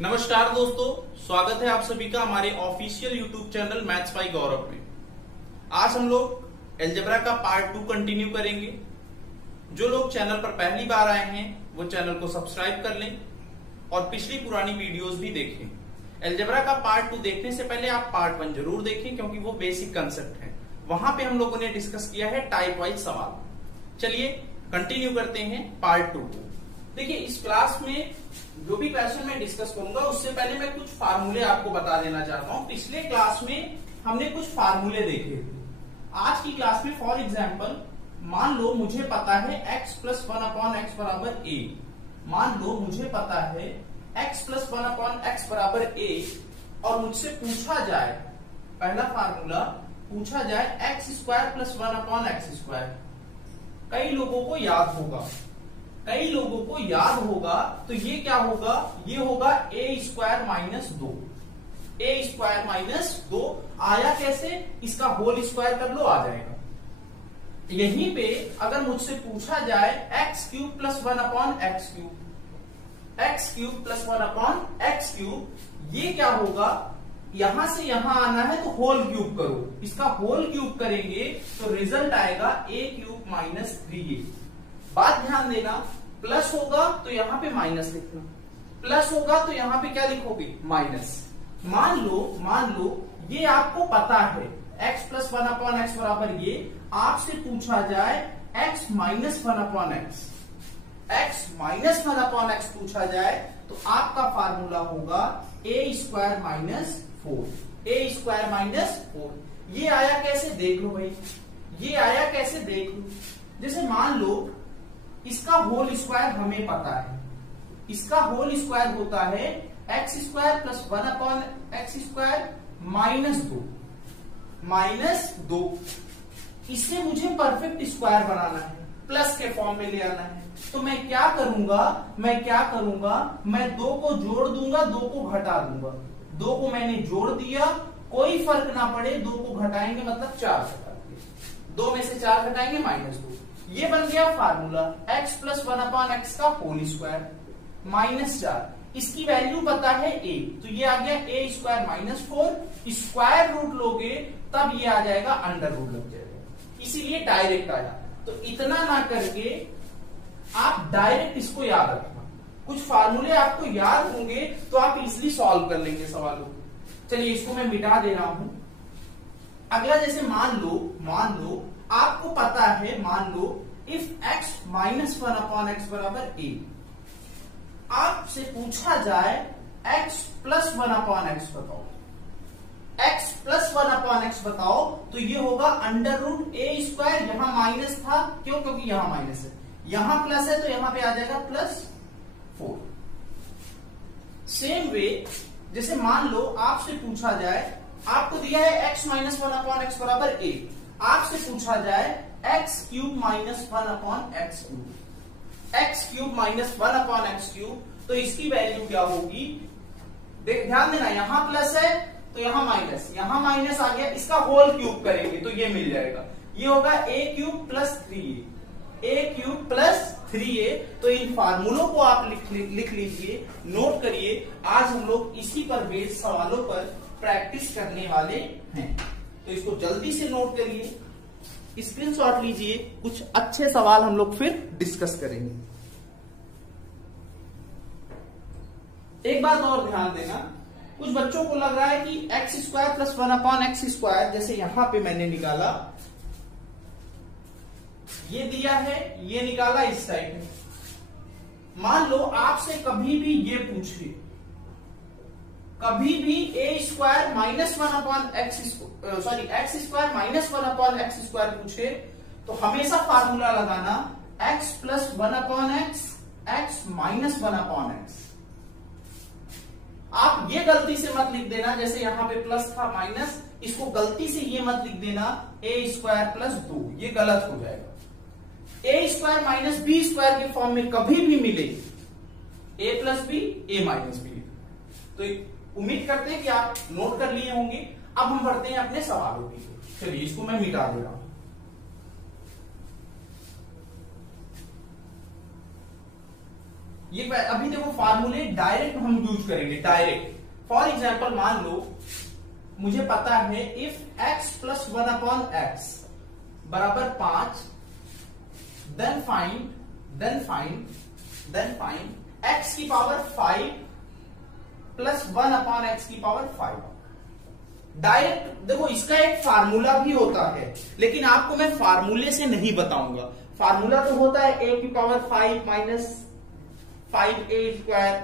नमस्कार दोस्तों, स्वागत है आप सभी का हमारे official YouTube channel maths by Gaurav में। आज हम लोग अलजेब्रा का पार्ट 2 कंटिन्यू करेंगे। जो लोग चैनल पर पहली बार आए हैं वो चैनल को सब्सक्राइब कर लें और पिछली पुरानी वीडियोस भी देखें। अलजेब्रा का पार्ट 2 देखने से पहले आप पार्ट 1 जरूर देखें क्योंकि वो बेसिक कंसेप्ट है। वहां पे हम लोगों ने डिस्कस किया है टाइप वाइज सवाल। चलिए कंटिन्यू करते हैं पार्ट 2 को। देखिए, इस क्लास में जो भी क्वेश्चन मैं डिस्कस करूंगा उससे पहले मैं कुछ फार्मूले आपको बता देना चाहता हूं। पिछले क्लास में हमने कुछ फार्मूले देखे थे। आज की क्लास में फॉर एग्जांपल मान लो मुझे पता है x प्लस 1/x बराबर a। मान लो मुझे पता है x प्लस 1/x बराबर a और मुझसे पूछा जाए, पहला फार्मूला पूछा जाए x square plus 1/x square. कई लोगों को याद होगा, तो ये क्या होगा? ये होगा a square minus 2। a square minus 2 आया कैसे? इसका होल स्क्वायर कर लो, आ जाएगा। यहीं पे अगर मुझसे पूछा जाए x cube plus 1/x cube, x cube plus 1/x cube, ये क्या होगा? यहां से यहां आना है तो होल क्यूब करो। इसका होल क्यूब करेंगे तो रिजल्ट आएगा a क्यूब माइनस 3a। बात ध्यान देना, प्लस होगा तो यहां पे माइनस लिखना, प्लस होगा तो यहां पे क्या लिखोगे? माइनस। मान लो ये आपको पता है x प्लस 1/x बराबर ये। आपसे पूछा जाए x minus 1/x, x minus 1/x पूछा जाए तो आपका फार्मूला होगा a square minus 4। a square minus 4 ये आया कैसे? देख लो भाई, ये आया कैसे? देख लो। जैसे मान लो इसका होल स्क्वायर हमें पता है, इसका होल स्क्वायर होता है x square plus 1/x square minus 2। इससे मुझे परफेक्ट स्क्वायर बनाना है, प्लस के फॉर्म में ले आना है। तो मैं क्या करूंगा? मैं 2 को जोड़ दूंगा, 2 को घटा दूंगा। 2 को मैंने जोड़ दिया, कोई फर्क ना पड़े, 2 को घटाएंगे मतलब 4 घटाएंगे, 2 में से 4 घटाएंगे माइनस 2। ये बन गया फार्मूला x प्लस 1/x का होल स्क्वायर माइनस 4। इसकी वैल्यू पता है a, तो ये आ गया a square minus 4। Square root लोगे तब ये आ जाएगा अंडर रूट लग जाएगा, इसीलिए डायरेक्ट आया। तो इतना ना करके आप डायरेक्ट इसको याद रखना। कुछ फार्मूले आपको याद होंगे तो आप इजिली सॉल्व कर लेंगे सवालों को। चलिए इसको मैं मिटा दे रहा हूं। अगला जैसे मान लो आपको पता है, मान लो इफ x माइनस 1/x बराबर a। आपसे पूछा जाए x प्लस 1/x बताओ, x प्लस 1/x बताओ, तो ये होगा अंडर रूट a स्क्वायर। यहां माइनस था, क्यों? क्योंकि यहां माइनस है, यहां प्लस है तो यहां पे आ जाएगा प्लस 4। सेम वे जैसे मान लो आपसे पूछा जाए, आपको दिया है x माइनस 1/x बराबर a। आपसे पूछा जाए x cube minus 1/x cube, x cube minus 1/x cube, तो इसकी वैल्यू क्या होगी? ध्यान देना, यहां प्लस है तो यहां माइनस आ गया। इसका होल क्यूब करेंगे तो ये मिल जाएगा, ये होगा a cube plus 3a, a cube plus 3a। तो इन फार्मूलों को आप लिख लीजिए, नोट करिए। आज हम लोग इसी पर बेस्ड सवालों पर प्रैक्टिस करने वाले हैं, तो इसको जल्दी से नोट करिए, स्क्रीनशॉट लीजिए। कुछ अच्छे सवाल हम लोग फिर डिस्कस करेंगे। एक बात और ध्यान देना, कुछ बच्चों को लग रहा है कि x square plus 1/x square, जैसे यहां पे मैंने निकाला, ये दिया है, ये निकाला इस साइड में। मान लो आपसे कभी भी ये पूछे, कभी भी a square minus 1/x x square minus 1/x square पूछे, तो हमेशा फार्मूला लगाना x plus 1/x, x minus 1/x। आप ये गलती से मत लिख देना, जैसे यहां पे प्लस था माइनस, इसको गलती से ये मत लिख देना a स्क्वायर प्लस 2, ये गलत हो जाएगा। a square minus b square के फॉर्म में कभी भी मिले a plus b, a minus b। तो उम्मीद करते हैं कि आप नोट कर लिए होंगे। अब हम बढ़ते हैं अपने सवालों की। चलिए इसको मैं मिटा दे रहा हूं। ये अभी देखो फार्मूले डायरेक्ट हम यूज करेंगे, डायरेक्ट। फॉर एग्जाम्पल मान लो मुझे पता है इफ x प्लस 1/x बराबर 5, देन फाइंड x की पावर 5 प्लस 1/x की पावर 5। डायरेक्ट देखो इसका एक फार्मूला भी होता है, लेकिन आपको मैं फार्मूले से नहीं बताऊंगा। फार्मूला तो होता है a की power 5 minus 5a square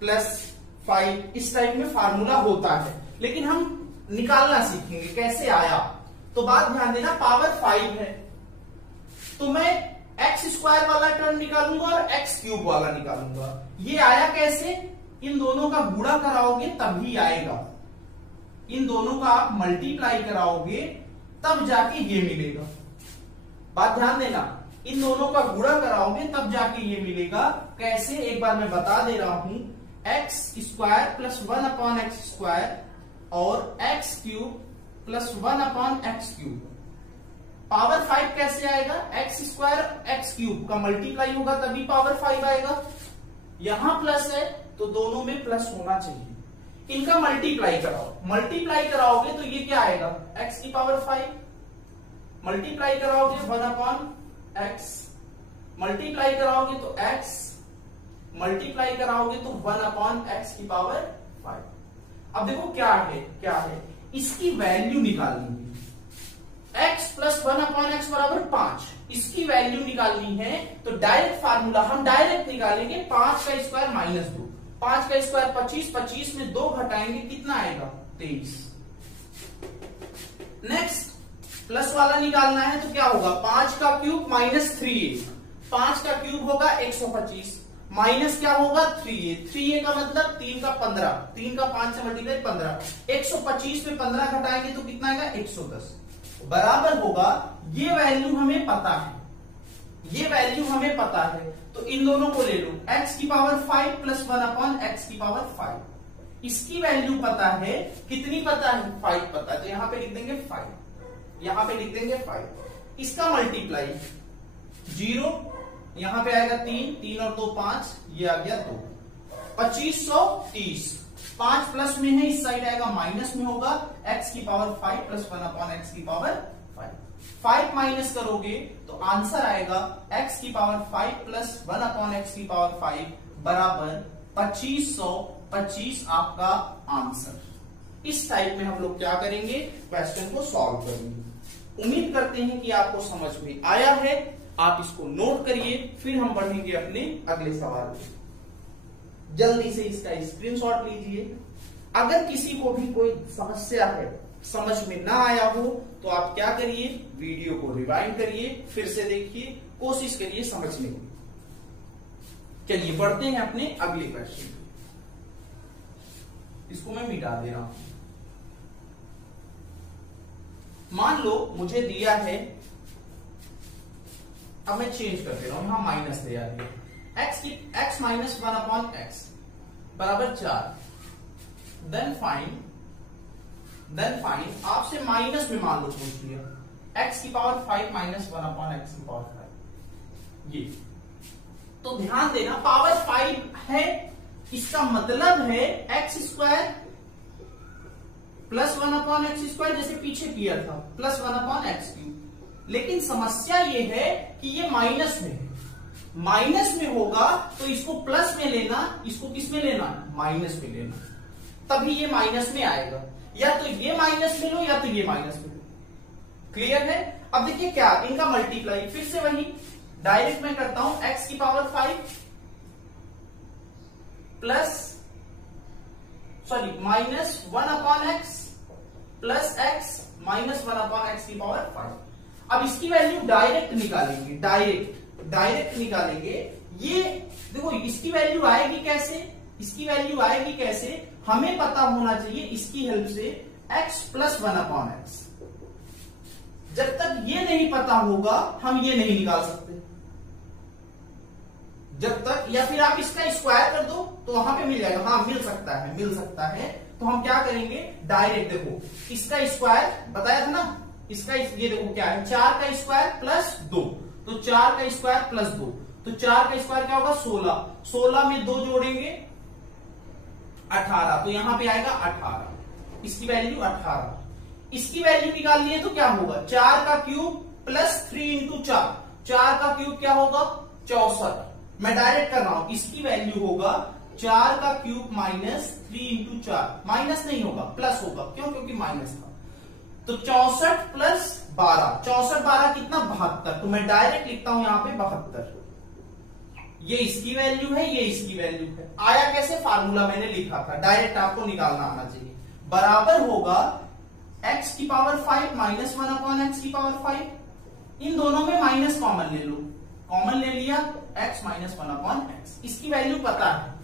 plus 5, इस टाइप में फार्मूला होता है, लेकिन हम निकालना सीखेंगे कैसे आया। तो बात ध्यान देना, पावर 5 है तो मैं एक्स स्क्वायर वाला टर्म निकालूंगा और एक्स क्यूब वाला निकालूंगा। ये आया कैसे? इन दोनों का गुणा कराओगे तभी आएगा, इन दोनों का आप मल्टीप्लाई कराओगे तब जाके ये मिलेगा। बात ध्यान देना, इन दोनों का गुणा कराओगे तब जाके ये मिलेगा। कैसे, एक बार मैं बता दे रहा हूं, x square plus 1/x square और x cube plus 1/x cube. Power 5 कैसे आएगा? एक्स स्क्वायर एक्स क्यूब का मल्टीप्लाई होगा तभी पावर 5 आएगा। यहां प्लस है तो दोनों में प्लस होना चाहिए। इनका मल्टीप्लाई कराओ, मल्टीप्लाई कराओगे तो ये क्या आएगा? एक्स की पावर 5 मल्टीप्लाई कराओगे 1/x, मल्टीप्लाई कराओगे तो x, मल्टीप्लाई कराओगे तो 1/x की पावर 5। अब देखो क्या है, इसकी वैल्यू निकालनी है। x प्लस 1/x बराबर 5, इसकी वैल्यू निकालनी है तो डायरेक्ट फार्मूला हम डायरेक्ट निकालेंगे। 5 का स्क्वायर माइनस 2, 5 का स्क्वायर 25, 25 में 2 घटाएंगे कितना आएगा? 23। नेक्स्ट प्लस वाला निकालना है तो क्या होगा? 5 का क्यूब माइनस 3a, 5 का क्यूब होगा 125, माइनस क्या होगा? 3a, 3a का मतलब 3 का 15, 3 का 5 से मल्टीप्लाई 15, 125 में 15 घटाएंगे तो कितना आएगा? 110, बराबर होगा। ये वैल्यू हमें पता है, ये वैल्यू हमें पता है तो इन दोनों को ले लो, x की पावर 5 प्लस 1/x की पावर 5। इसकी वैल्यू पता है, कितनी पता है? 5 पता है, तो यहां पे लिख देंगे 5, यहां पे लिख देंगे 5। इसका मल्टीप्लाई 0, यहां पे आएगा 3, 3 और 2 5, ये आ गया 2, 2530। 5 प्लस में है, इस साइड आएगा माइनस में होगा, x की पावर 5 प्लस 1/x की पावर 5। 5 माइनस करोगे तो आंसर आएगा x की पावर 5 प्लस 1/x की पावर 5 बराबर 2525 आपका आंसर। इस टाइप में हम लोग क्या करेंगे? क्वेश्चन को सॉल्व करेंगे। उम्मीद करते हैं कि आपको समझ में आया है। आप इसको नोट करिए, फिर हम बढ़ेंगे अपने अगले सवाल पे। जल्दी से इसका स्क्रीनशॉट लीजिए। अगर किसी को भी कोई समस्या है, समझ में ना आया हो तो आप क्या करिए? वीडियो को रिवाइंड करिए, फिर से देखिए, कोशिश करिए समझने की। चलिए बढ़ते हैं अपने अगले क्वेश्चन पे। इसको मैं मिटा दे रहा हूं। मान लो मुझे दिया है, अब मैं चेंज कर दे रहा हूं, यहां माइनस दिया है, x माइनस 1/x बराबर 4। देन फाइंड आपसे माइनस में मान लो पूछ लिया, x की पावर 5 माइनस 1/x की पावर 5। ये तो ध्यान देना, पावर 5 है, इसका मतलब है x square plus 1/x square, जैसे पीछे किया था, प्लस 1/x क्यूब। लेकिन समस्या ये है कि ये माइनस में है, माइनस में होगा तो इसको प्लस में लेना, इसको किस में लेना? माइनस में लेना, तभी ये माइनस में आएगा। या तो ये माइनस में लो या तो ये माइनस में लो। क्लियर है? अब देखिए क्या, इनका मल्टीप्लाई फिर से वही डायरेक्ट मैं करता हूं, x की power 5 plus minus 1/x plus x minus 1/x की पावर 5। अब इसकी वैल्यू डायरेक्ट निकालेंगे, डायरेक्ट निकालेंगे। ये देखो इसकी वैल्यू आएगी कैसे? इसकी वैल्यू आएगी कैसे? हमें पता होना चाहिए इसकी हेल्प से x प्लस 1/x। जब तक ये नहीं पता होगा हम ये नहीं निकाल सकते। जब तक, या फिर आप इसका स्क्वायर कर दो तो वहां पे मिल जाएगा। हाँ मिल सकता है। तो हम क्या करेंगे? डायरेक्ट देखो, इसका स्क्वायर बताया था ना, इसका ये देखो क्या है, 4 का स्क्वायर प्लस 2, तो 4 का स्क्वायर प्लस 2, तो तो 4 का स्क्वायर क्या होगा 16, 16 में 2 जोड़ेंगे 18, तो यहां पे आएगा 18, इसकी वैल्यू 18। इसकी वैल्यू निकालनी है तो क्या होगा 4 का क्यूब प्लस 3 इंटू 4, 4 का क्यूब क्या होगा 64। मैं डायरेक्ट कर रहा हूं, इसकी वैल्यू होगा 4 का क्यूब माइनस 3 इंटू 4, माइनस नहीं होगा प्लस होगा, क्यों, क्योंकि माइनस था। तो 64 प्लस 12, 64 12 कितना 72, तो मैं डायरेक्ट लिखता हूं यहां पे 72। ये इसकी वैल्यू है, ये इसकी वैल्यू है। आया कैसे, फार्मूला मैंने लिखा था, डायरेक्ट आपको निकालना आना चाहिए। बराबर होगा x की पावर 5 माइनस 1 अपॉन एक्स की पावर 5। इन दोनों में माइनस कॉमन ले लो, कॉमन ले लिया तो x माइनस 1 अपॉन एक्स। इसकी वैल्यू पता है,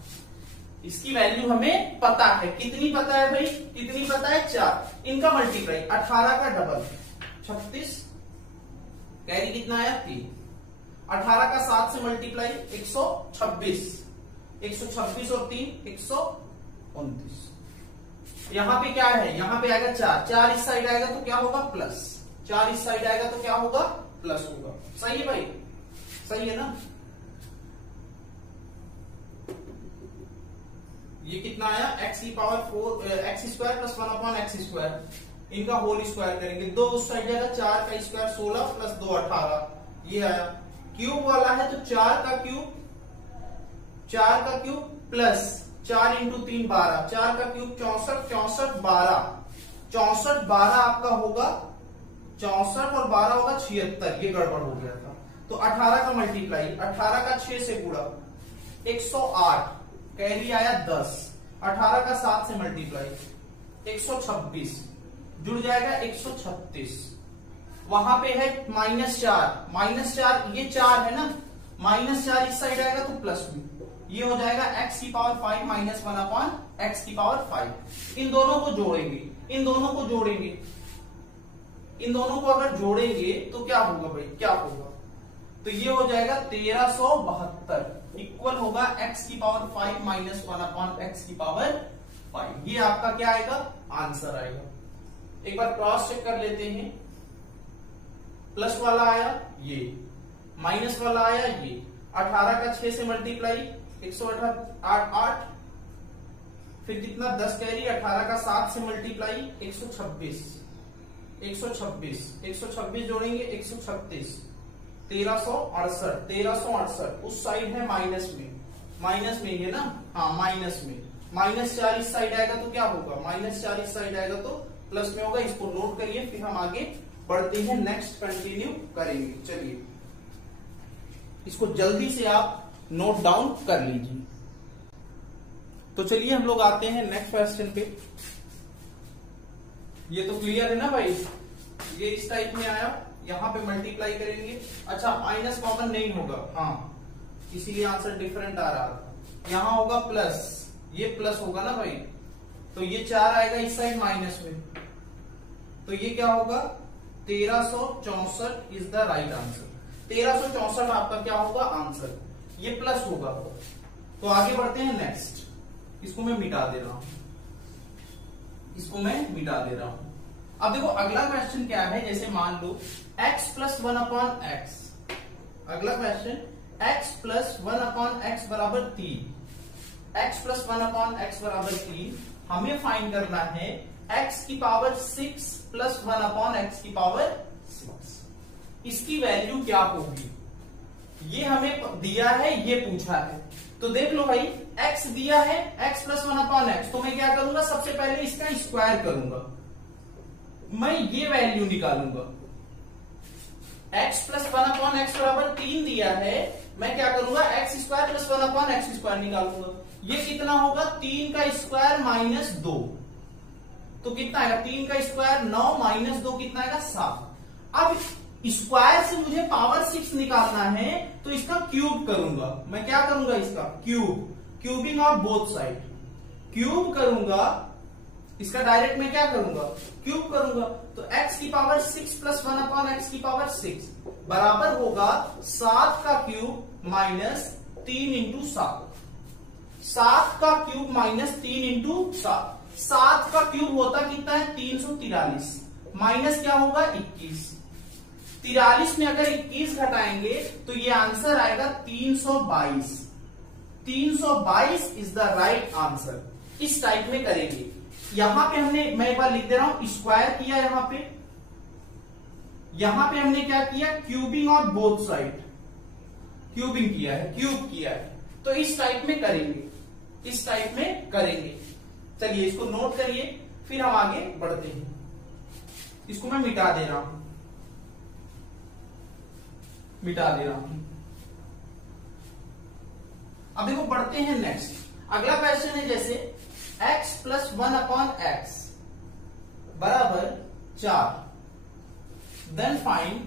इसकी वैल्यू हमें पता है, कितनी पता है भाई, कितनी पता है 4। इनका मल्टीप्लाई 18 का डबल 36, कैरी कितना आया 3, 18 का 7 से मल्टीप्लाई 126, 126 और 3 129। यहां पे क्या है, यहां पे आएगा 4, 4 इस साइड आएगा तो क्या होगा प्लस, 4 इस साइड आएगा तो क्या होगा प्लस होगा। सही है भाई, सही है ना। ये कितना आया x की power 4 x square plus 1 upon x square, इनका होल स्क्वायर करेंगे, 2 उस साइड जाएगा, 4 का स्क्वायर 16 प्लस 2 18, ये आया। क्यूब वाला है तो 4 का क्यूब प्लस 4 इंटू 3 12, 4 का क्यूब 64, 64 12, 64 12 आपका होगा 64 और 12 होगा 76, ये गड़बड़ हो गया था। तो 18 का मल्टीप्लाई, 18 का 6 से गुणा 108, कैरी आया 10, 18 का 7 से मल्टीप्लाई 126, जुड़ जाएगा 136। वहां पे है -4, -4 ये 4 है ना, -4 इस साइड आएगा तो प्लस में, ये हो जाएगा x की पावर 5 माइनस 1 अपॉन एक्स की पावर 5। इन दोनों को जोड़ेंगे, इन दोनों को जोड़ेंगे, इन दोनों को अगर जोड़ेंगे तो क्या होगा भाई, क्या होगा, तो ये हो जाएगा 1372 इक्वल होगा x की पावर 5 माइनस 1 अपॉन एक्स की पावर 5। ये आपका क्या आएगा, आंसर आएगा। एक बार क्रॉस चेक कर लेते हैं, प्लस वाला आया ये, माइनस वाला आया ये, 18 का 6 से मल्टीप्लाई 108, फिर कितना 10 कैरी, 18 का 7 से मल्टीप्लाई 126, 126 जोड़ेंगे 136, 1368 उस साइड है माइनस में ये ना, हाँ माइनस में, -4 इस साइड आएगा तो क्या होगा, -4 इस साइड आएगा तो प्लस में होगा। इसको नोट करिए, फिर हम आगे बढ़ते हैं, नेक्स्ट कंटिन्यू करेंगे। चलिए इसको जल्दी से आप नोट डाउन कर लीजिए। तो चलिए हम लोग आते हैं नेक्स्ट क्वेश्चन पे। ये तो क्लियर है ना भाई, ये इस टाइप में आया, यहां पे मल्टीप्लाई करेंगे। अच्छा माइनस कॉमन नहीं होगा, हाँ इसीलिए आंसर डिफरेंट आ रहा था। यहां होगा प्लस, ये प्लस होगा ना भाई, तो ये 4 आएगा इस साइड माइनस में, तो ये क्या होगा 1364 इज द राइट आंसर। 1364 आपका क्या होगा आंसर, ये प्लस होगा। तो आगे बढ़ते हैं नेक्स्ट, इसको मैं मिटा दे रहा हूं, इसको मैं मिटा दे रहा हूं। अब देखो अगला क्वेश्चन क्या है, जैसे मान लो x प्लस 1 अपॉन एक्स, अगला question x plus 1 upon x बराबर 3, x प्लस 1 अपॉन एक्स बराबर 3, हमें फाइंड करना है x की पावर 6 प्लस 1 अपॉन एक्स की पावर 6, इसकी वैल्यू क्या होगी। ये हमें दिया है, ये पूछा है, तो देख लो भाई x दिया है x प्लस 1 अपॉन एक्स, तो मैं क्या करूंगा, सबसे पहले इसका स्क्वायर करूंगा, मैं ये वैल्यू निकालूंगा। x प्लस 1 अपॉन एक्स बराबर 3 दिया है, मैं क्या करूंगा x square plus 1 upon x square निकालूंगा। ये कितना होगा 3 का स्क्वायर माइनस 2, तो कितना आएगा 3 का स्क्वायर 9 माइनस 2 कितना आएगा 7। अब स्क्वायर से मुझे पावर 6 निकालना है, तो इसका क्यूब करूंगा। मैं क्या करूंगा, इसका cube, cubing of both side, cube करूंगा इसका, डायरेक्ट में क्या करूंगा क्यूब करूंगा। तो x की पावर 6 प्लस 1 अपॉन एक्स की पावर 6 बराबर होगा 7 का क्यूब माइनस 3 इंटू 7, 7 का क्यूब माइनस 3 इंटू 7, 7 का क्यूब होता कितना है 343, माइनस क्या होगा 21, 43 में अगर 21 घटाएंगे तो ये आंसर आएगा 322। 322 इज द राइट आंसर। इस टाइप में करेंगे। यहां पे हमने, मैं एक बार लिख दे रहा हूं, स्क्वायर किया यहां पे हमने क्या किया, cubing of both side, cubing किया है, क्यूब किया है। तो इस टाइप में करेंगे, इस टाइप में करेंगे। चलिए इसको नोट करिए, फिर हम आगे बढ़ते हैं। इसको मैं मिटा दे रहा हूं, मिटा दे रहा हूं। अब देखो बढ़ते हैं नेक्स्ट। अगला क्वेश्चन है जैसे x प्लस 1/x बराबर 4, then find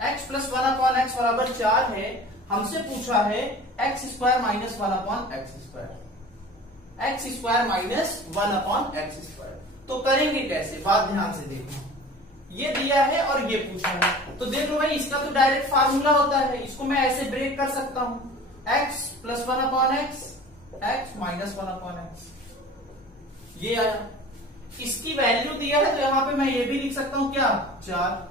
x plus 1/x बराबर 4 है। हमसे पूछा है x square minus 1/x square, x square minus 1/x square. तो करेंगे कैसे, बात ध्यान से देखना। ये दिया है और ये पूछा है, तो देख लो भाई, इसका तो डायरेक्ट फार्मूला होता है। इसको मैं ऐसे ब्रेक कर सकता हूं, x plus 1/x, x minus 1/x, ये आया। इसकी वैल्यू दिया है तो यहां पे मैं ये भी लिख सकता हूं, क्या, 4।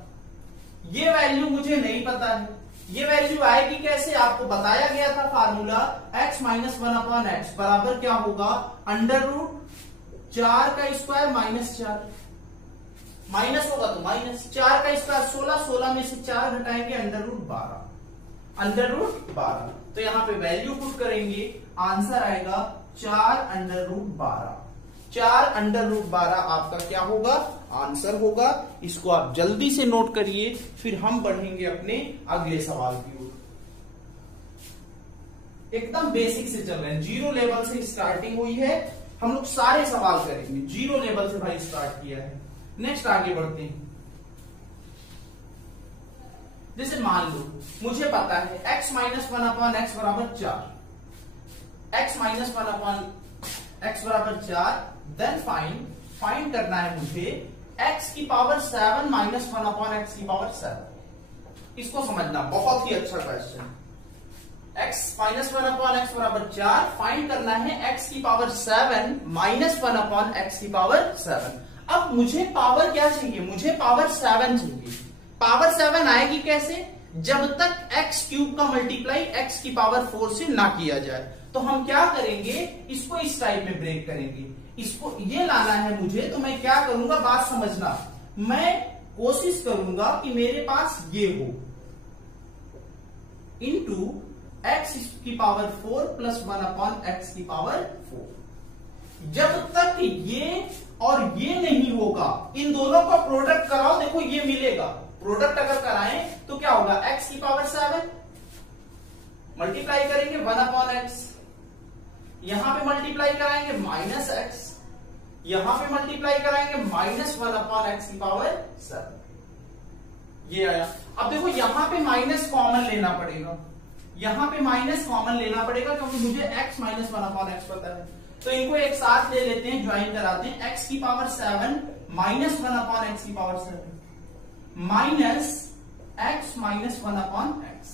ये वैल्यू मुझे नहीं पता है, ये वैल्यू आएगी कैसे, आपको बताया गया था फार्मूला, x माइनस 1/x बराबर क्या होगा, अंडर रूट 4 का स्क्वायर माइनस 4, माइनस होगा तो माइनस 4 का स्क्वायर 16, 16 में से 4 घटाएंगे, अंडर रूट 12, अंडर रूट 12। तो यहां पे वैल्यू पुट करेंगे, आंसर आएगा 4 अंडर रूट 12। 4 अंडर रूट 12 आपका क्या होगा, आंसर होगा। इसको आप जल्दी से नोट करिए, फिर हम बढ़ेंगे अपने अगले सवाल की ओर। एकदम बेसिक से चल रहे हैं, जीरो लेवल से स्टार्टिंग हुई है, हम लोग सारे सवाल करेंगे, जीरो लेवल से भाई स्टार्ट किया है। नेक्स्ट आगे बढ़ते हैं। जैसे मान लो मुझे पता है x माइनस 1/x बराबर 4, x माइनस 1/x बराबर 4, देन फाइंड करना है मुझे x की पावर 7 माइनस 1/x की पावर 7। इसको समझना, बहुत ही अच्छा क्वेश्चन। x माइनस 1/x बराबर 4, फाइंड करना है x की पावर 7 माइनस 1/x की पावर 7। अब मुझे पावर क्या चाहिए, मुझे पावर 7 चाहिए। पावर 7 आएगी कैसे, जब तक x क्यूब का मल्टीप्लाई x की पावर 4 से ना किया जाए। तो हम क्या करेंगे, इसको इस टाइप में ब्रेक करेंगे। इसको ये लाना है मुझे, तो मैं क्या करूंगा, बात समझना। मैं कोशिश करूंगा कि मेरे पास ये हो, इनटू x की पावर 4 प्लस 1/x की पावर 4। जब तक ये और ये नहीं होगा, इन दोनों का प्रोडक्ट कराओ, देखो ये मिलेगा। प्रोडक्ट अगर कराएं तो क्या होगा, x की पावर 7 मल्टीप्लाई करेंगे 1/x, यहां पे मल्टीप्लाई कराएंगे माइनस x, यहां पे मल्टीप्लाई कराएंगे माइनस 1/x की पावर 7। ये आया। अब देखो यहां पे माइनस कॉमन लेना पड़ेगा, यहां पे माइनस कॉमन लेना पड़ेगा, क्योंकि मुझे x माइनस 1/x पता है। तो इनको एक साथ ले लेते हैं, ज्वाइन कराते हैं। x की पावर 7 माइनस 1/x की power 7 minus x minus 1/x।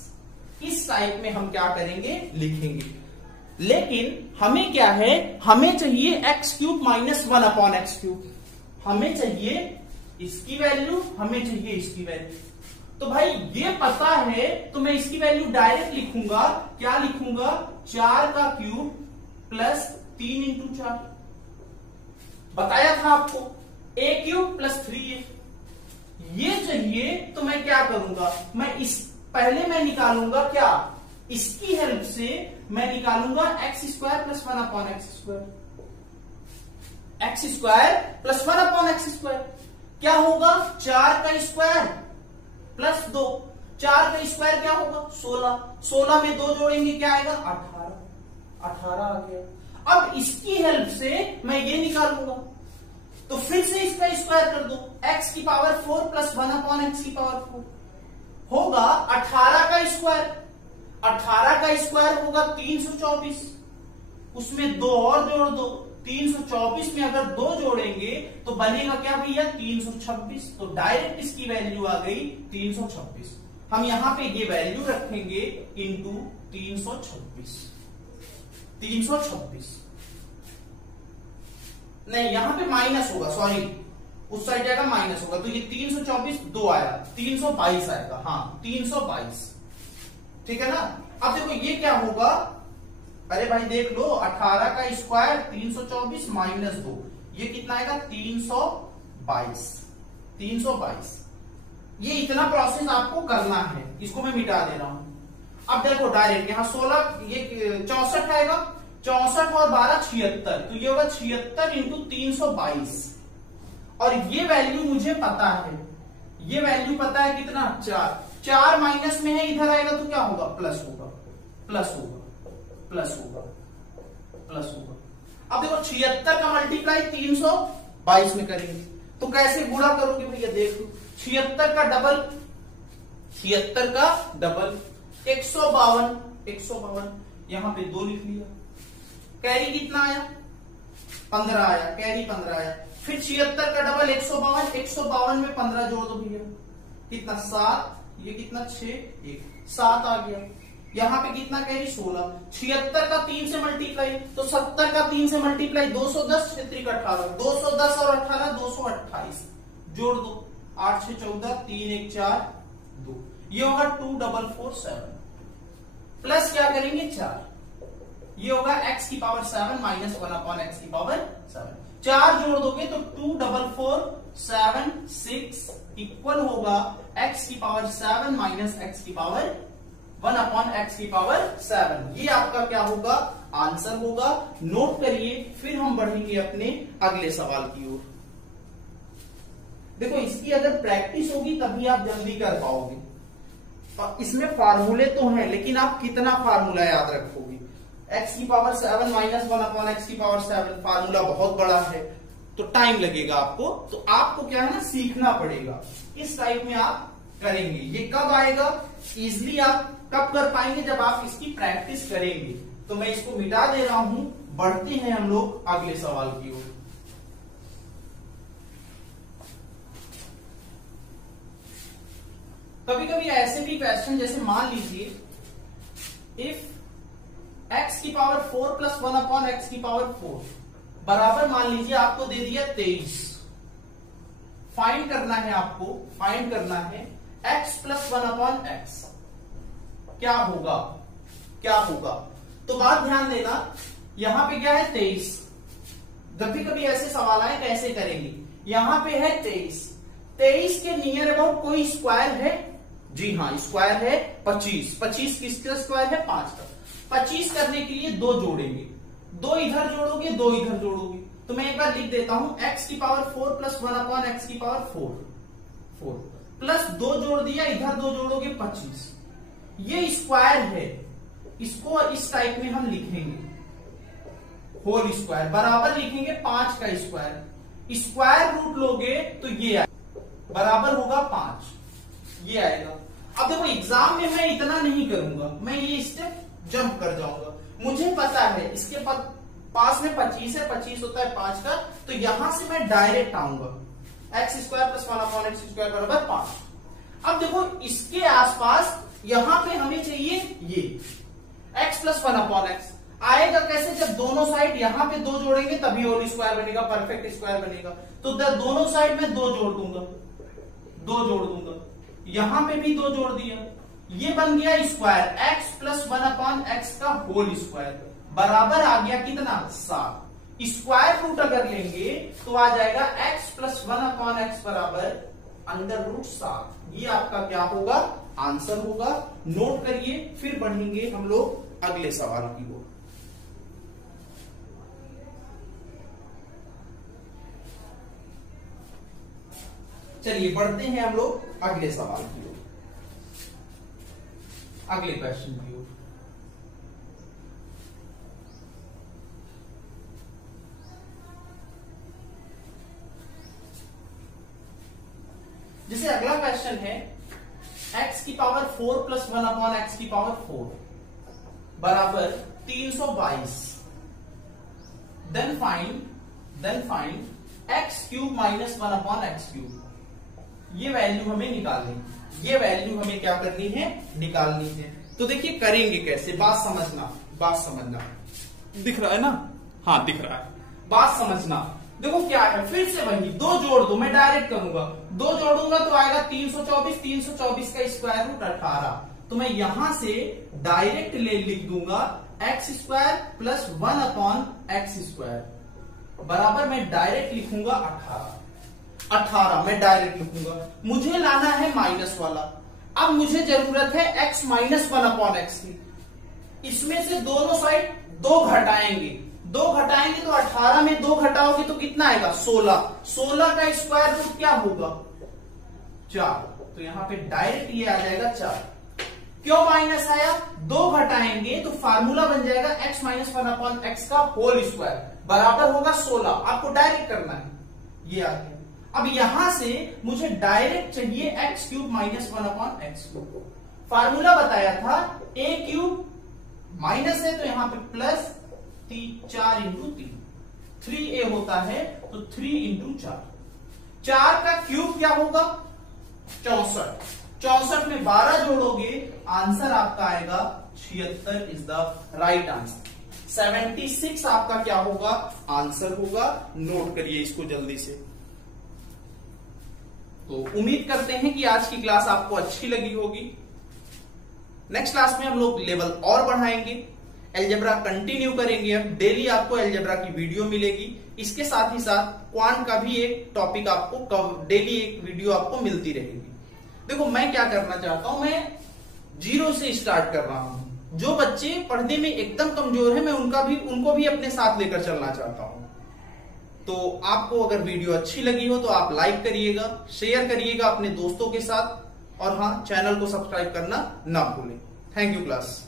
इस टाइप में हम क्या करेंगे, लिखेंगे। लेकिन हमें क्या है, हमें चाहिए x cube minus 1/x cube, हमें चाहिए इसकी वैल्यू, हमें चाहिए इसकी वैल्यू। तो भाई ये पता है तो मैं इसकी वैल्यू डायरेक्ट लिखूंगा, क्या लिखूंगा, 4 का क्यूब प्लस 3 इंटू 4। बताया था आपको, a क्यूब प्लस 3a। ये चाहिए तो मैं क्या करूंगा, मैं इस पहले मैं निकालूंगा क्या, इसकी हेल्प से मैं निकालूंगा x square plus 1/x square, x square plus 1/x square. क्या होगा, 4 का स्क्वायर प्लस 2, 4 का स्क्वायर क्या होगा, 16, 16 में 2 जोड़ेंगे क्या आएगा, 18, 18 आ गया। अब इसकी हेल्प से मैं ये निकालूंगा, तो फिर से इसका स्क्वायर कर दो, x की पावर 4 प्लस 1/x की पावर 4 होगा 18 का स्क्वायर। 18 का स्क्वायर होगा 324, उसमें 2 और जोड़ दो, 324 में अगर 2 जोड़ेंगे तो बनेगा क्या भैया, 326। तो डायरेक्ट इसकी वैल्यू आ गई 326। हम यहां पे ये वैल्यू रखेंगे इंटू 326, 326 नहीं, यहां पे माइनस होगा, सॉरी उस साइड जाएगा माइनस होगा, तो ये 324 2 आया, 322 आएगा। हाँ 322, ठीक है ना। अब देखो ये क्या होगा, अरे भाई देख लो, 18 का स्क्वायर 324 माइनस 2, ये कितना आएगा 322। 322, ये इतना प्रोसेस आपको करना है, इसको मैं मिटा दे रहा हूं। अब देखो डायरेक्ट यहाँ 16, ये 64 आएगा, 64 और 12 76, तो ये होगा 76 इंटू 322। और ये वैल्यू मुझे पता है, ये वैल्यू पता है कितना 4, 4 माइनस में है, इधर आएगा तो क्या होगा प्लस होगा, प्लस होगा, प्लस होगा, प्लस होगा। अब देखो 76 का मल्टीप्लाई 322 में करेंगे तो कैसे गुणा करोगे भैया, देख लो 76 का डबल, 76 का डबल 152, 152, यहां पे 2 लिख लिया। कैरी कितना आया 15 आया, कैरी 15 आया। फिर 76 का डबल 152, 152 में 15 जोड़ दो भैया, कितना 7, ये कितना 6, 1 7 आ गया। यहां पे कितना कैरी 16, 76 का 3 से मल्टीप्लाई, तो 70 का 3 से मल्टीप्लाई 210, 6 18, 210 और 18 228, जोड़ दो 8 6 14, 3 1 4 2, ये होगा 2447। प्लस क्या करेंगे 4, ये होगा x की पावर 7 माइनस 1 अपॉन x की पावर 7। 4 जोड़ दोगे तो 2447 इक्वल होगा x की पावर 7 माइनस x की पावर 1 अपॉन x की पावर 7। ये आपका क्या होगा आंसर होगा। नोट करिए, फिर हम बढ़ेंगे अपने अगले सवाल की ओर। देखो इसकी अगर प्रैक्टिस होगी तभी आप जल्दी कर पाओगे। और इसमें फार्मूले तो हैं, लेकिन आप कितना फार्मूला याद रखोगे। x की पावर 7 माइनस 1 अपॉन x की पावर 7, फार्मूला बहुत बड़ा है तो टाइम लगेगा आपको, तो आपको क्या है ना सीखना पड़ेगा। इस टाइप में आप करेंगे। ये कब आएगा, इजिली आप कब कर पाएंगे, जब आप इसकी प्रैक्टिस करेंगे। तो मैं इसको मिटा दे रहा हूं, बढ़ते हैं हम लोग अगले सवाल की ओर। कभी कभी ऐसे भी क्वेश्चन, जैसे मान लीजिए इफ x की पावर 4 प्लस 1 अपॉन x की पावर 4 बराबर, मान लीजिए आपको दे दिया 23। फाइंड करना है आपको, फाइंड करना है x प्लस 1 अपॉन x क्या होगा, क्या होगा। तो बात ध्यान देना, यहां पे क्या है 23। जब भी कभी ऐसे सवाल आए कैसे करेंगे, यहां पे है 23, 23 के नियर अबाउट कोई स्क्वायर है, जी हाँ स्क्वायर है 25, 25 किसका स्क्वायर है 5 का। 25 करने के लिए 2 जोड़ेंगे, 2 इधर जोड़ोगे 2 इधर जोड़ोगे, तो मैं एक बार लिख देता हूं x की पावर 4 प्लस 1 अपॉन x की पावर 4 प्लस 2 जोड़ दिया, इधर 2 जोड़ोगे 25। ये स्क्वायर है, इसको इस टाइप में हम लिखेंगे होल स्क्वायर, बराबर लिखेंगे 5 का स्क्वायर। स्क्वायर रूट लोगे तो ये बराबर होगा 5, ये आएगा। अब देखो एग्जाम में मैं इतना नहीं करूंगा, मैं ये स्टेप जंप कर जाऊंगा। मुझे पता है इसके पास में 25 है, 25 होता है 5 का, तो यहां से मैं डायरेक्ट आऊंगा x square plus 1 upon x square बराबर 5। अब देखो इसके आसपास यहां पे हमें चाहिए ये x प्लस 1 अपॉन एक्स। आएगा कैसे, जब दोनों साइड यहां पे 2 जोड़ेंगे तभी होल स्क्वायर बनेगा, परफेक्ट स्क्वायर बनेगा। तो दोनों साइड में 2 जोड़ दूंगा, 2 जोड़ दूंगा, यहां पे भी 2 जोड़ दिया, ये बन गया square x plus 1 upon x का होल स्क्वायर बराबर आ गया कितना 7। स्क्वायर रूट अगर लेंगे तो आ जाएगा x प्लस 1 अपॉन एक्स बराबर अंडर रूट 7। ये आपका क्या होगा आंसर होगा। नोट करिए, फिर बढ़ेंगे हम लोग अगले सवाल की ओर। चलिए बढ़ते हैं हम लोग अगले सवाल की ओर, अगले क्वेश्चन की ओर। जैसे अगला क्वेश्चन है x की पावर 4 प्लस 1 अपॉन एक्स की पावर 4 बराबर 322। Then find x cube minus 1 upon x cube. ये वैल्यू हमें निकालनी, ये वैल्यू हमें क्या करनी है निकालनी है। तो देखिए करेंगे कैसे, बात समझना, बात समझना। दिख रहा है ना, हाँ दिख रहा है, बात समझना। देखो क्या है, फिर से वही दो जोड़ दो, मैं डायरेक्ट करूंगा, दो जोड़ूंगा तो आएगा 324, 324 का स्क्वायर रूट 18। तो मैं यहां से डायरेक्ट लिख दूंगा x square plus 1 upon x square बराबर मैं डायरेक्ट लिखूंगा 18 मैं डायरेक्ट लिखूंगा। मुझे लाना है माइनस वाला, अब मुझे जरूरत है x माइनस 1 अपॉन एक्स की। इसमें से दोनों साइड दो घटाएंगे तो 18 में दो घटाओगे तो कितना आएगा 16 का स्क्वायर रूट क्या होगा 4। तो यहां पे डायरेक्ट ये आ जाएगा 4। क्यों माइनस आया, दो घटाएंगे तो फार्मूला बन जाएगा x माइनस 1 अपॉन एक्स का होल स्क्वायर बराबर होगा 16। आपको डायरेक्ट करना है, ये आ गया। अब यहां से मुझे डायरेक्ट चाहिए x cube minus 1 upon x cube. Formula बताया था a क्यूब माइनस है तो यहां पे प्लस 4 इंटू 3a होता है तो 3 इंटू 4 का क्यूब क्या होगा 64 में 12 जोड़ोगे आंसर आपका आएगा 76 इज द राइट आंसर। 76 आपका क्या होगा आंसर होगा। नोट करिए इसको जल्दी से। तो उम्मीद करते हैं कि आज की क्लास आपको अच्छी लगी होगी। नेक्स्ट क्लास में हम लोग लेवल और बढ़ाएंगे, अलजेब्रा कंटिन्यू करेंगे। अब डेली आपको अलजेब्रा की वीडियो मिलेगी, इसके साथ ही साथ क्वांट का भी एक टॉपिक आपको डेली एक वीडियो आपको मिलती रहेगी। देखो मैं क्या करना चाहता हूं, मैं 0 से स्टार्ट कर रहा हूं। जो बच्चे पढ़ने में एकदम कमजोर है मैं उनको भी अपने साथ लेकर चलना चाहता हूं। तो आपको अगर वीडियो अच्छी लगी हो तो आप लाइक करिएगा, शेयर करिएगा अपने दोस्तों के साथ, और हाँ चैनल को सब्सक्राइब करना ना भूलें। Thank you class.